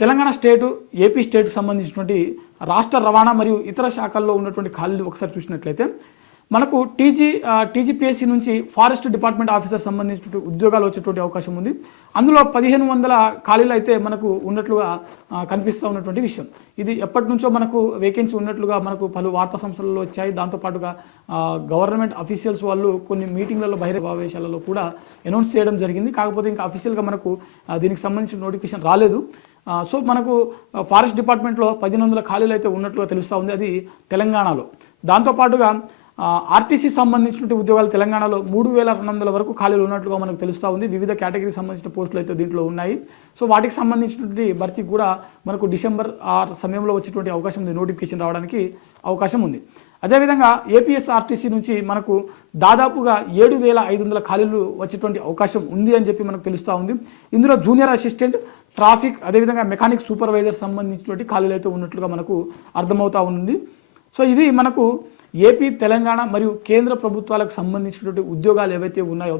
తెలంగాణ స్టేటు, AP state సంబంధించినటువంటి రాష్ట్ర రవాణా మరియు ఇతర శాఖల్లో ఉన్నటువంటి ఖాళీలు ఒకసారి చూసినట్లయితే మనకు టీజీపీఎస్సీ నుంచి ఫారెస్ట్ డిపార్ట్మెంట్ ఆఫీసర్ సంబంధించిన ఉద్యోగాలు వచ్చేటువంటి అవకాశం ఉంది. అందులో 1500 ఖాళీలు అయితే మనకు ఉన్నట్లుగా కనిపిస్తూ ఉన్నటువంటి విషయం. ఇది ఎప్పటి నుంచో మనకు వేకెన్సీ ఉన్నట్లుగా మనకు పలు వార్తా సంస్థలలో వచ్చాయి. దాంతోపాటుగా గవర్నమెంట్ అఫీషియల్స్ వాళ్ళు కొన్ని మీటింగ్లలో బహిరంగ సమావేశాలలో కూడా అనౌన్స్ చేయడం జరిగింది. కాకపోతే ఇంకా అఫీషియల్గా మనకు దీనికి సంబంధించిన నోటిఫికేషన్ రాలేదు. సో మనకు ఫారెస్ట్ డిపార్ట్మెంట్లో 1500 ఖాళీలు అయితే ఉన్నట్లుగా తెలుస్తూ ఉంది, అది తెలంగాణలో. దాంతోపాటుగా ఆర్టీసీ సంబంధించిన ఉద్యోగాలు తెలంగాణలో 3200 వరకు ఖాళీలు ఉన్నట్లుగా మనకు తెలుస్తూ ఉంది. వివిధ కేటగిరీకి సంబంధించిన పోస్టులు అయితే దీంట్లో ఉన్నాయి. సో వాటికి సంబంధించినటువంటి భర్తీ కూడా మనకు డిసెంబర్ ఆ సమయంలో వచ్చేటువంటి అవకాశం ఉంది, నోటిఫికేషన్ రావడానికి అవకాశం ఉంది. అదేవిధంగా ఏపీఎస్ఆర్టీసీ నుంచి మనకు దాదాపుగా 7500 ఖాళీలు వచ్చేటువంటి అవకాశం ఉంది అని చెప్పి మనకు తెలుస్తూ ఉంది. ఇందులో జూనియర్ అసిస్టెంట్, ట్రాఫిక్, అదేవిధంగా మెకానిక్ సూపర్వైజర్ సంబంధించినటువంటి ఖాళీలు అయితే ఉన్నట్లుగా మనకు అర్థమవుతూ ఉంది. సో ఇది మనకు ఏపీ, తెలంగాణ మరియు కేంద్ర ప్రభుత్వాలకు సంబంధించినటువంటి ఉద్యోగాలు ఏవైతే ఉన్నాయో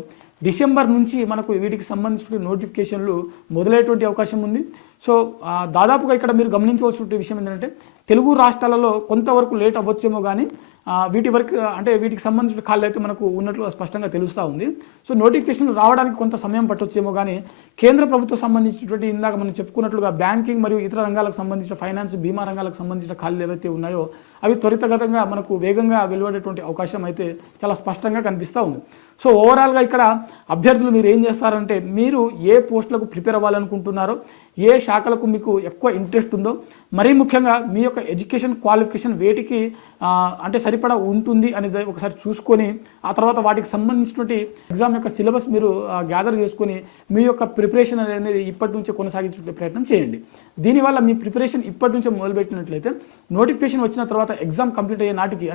డిసెంబర్ నుంచి మనకు వీటికి సంబంధించిన నోటిఫికేషన్లు మొదలయ్యేటువంటి అవకాశం ఉంది. సో దాదాపుగా ఇక్కడ మీరు గమనించవలసిన విషయం ఏంటంటే తెలుగు రాష్ట్రాలలో కొంతవరకు లేట్ అవ్వచ్చేమో కానీ వీటికి సంబంధించిన ఖాళీలు అయితే మనకు ఉన్నట్లు స్పష్టంగా తెలుస్తూ ఉంది. సో నోటిఫికేషన్ రావడానికి కొంత సమయం పట్టొచ్చేమో కానీ కేంద్ర ప్రభుత్వం సంబంధించినటువంటి ఇందాక మనం చెప్పుకున్నట్లుగా బ్యాంకింగ్ మరియు ఇతర రంగాలకు సంబంధించిన ఫైనాన్స్, బీమా రంగాలకు సంబంధించిన ఖాళీలు ఏవైతే ఉన్నాయో అవి త్వరితగతంగా మనకు వేగంగా వెలువడేటువంటి అవకాశం అయితే చాలా స్పష్టంగా కనిపిస్తూ ఉంది. సో ఓవరాల్గా ఇక్కడ అభ్యర్థులు మీరు ఏం చేస్తారంటే మీరు ఏ పోస్టులకు ప్రిపేర్ అవ్వాలనుకుంటున్నారో, ఏ శాఖలకు మీకు ఎక్కువ ఇంట్రెస్ట్ ఉందో, మరీ ముఖ్యంగా మీ యొక్క ఎడ్యుకేషన్ క్వాలిఫికేషన్ వేటికి సరిపడా ఉంటుంది అనేది ఒకసారి చూసుకొని ఆ తర్వాత వాటికి సంబంధించినటువంటి ఎగ్జామ్ యొక్క సిలబస్ మీరు గ్యాదర్ చేసుకొని మీ యొక్క ప్రిపరేషన్ అనేది ఇప్పటి నుంచే కొనసాగించే ప్రయత్నం చేయండి. దీనివల్ల మీ ప్రిపరేషన్ ఇప్పటి నుంచే మొదలుపెట్టినట్లయితే నోటిఫికేషన్ వచ్చిన తర్వాత ఎగ్జామ్ కంప్లీట్ అయ్యే నాటికి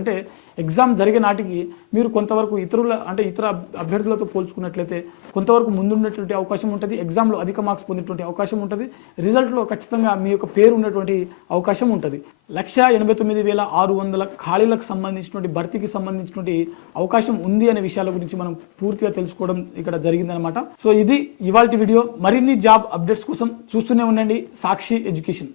ఎగ్జామ్ జరిగే నాటికి మీరు కొంతవరకు ఇతర అభ్యర్థులతో పోల్చుకున్నట్లయితే కొంతవరకు ముందున్నటువంటి అవకాశం ఉంటుంది. ఎగ్జామ్లో అధిక మార్క్స్ పొందేటువంటి అవకాశం ఉంటుంది. రిజల్ట్లో ఖచ్చితంగా మీ యొక్క పేరు ఉన్నటువంటి అవకాశం ఉంటుంది. 1,89,600 ఖాళీలకు సంబంధించినటువంటి భర్తీకి సంబంధించినటువంటి అవకాశం ఉంది అనే విషయాల గురించి మనం పూర్తిగా తెలుసుకోవడం ఇక్కడ జరిగిందనమాట. సో ఇది ఇవాల్టి వీడియో. మరిన్ని జాబ్ అప్డేట్స్ కోసం చూస్తూనే ఉండండి సాక్షి ఎడ్యుకేషన్.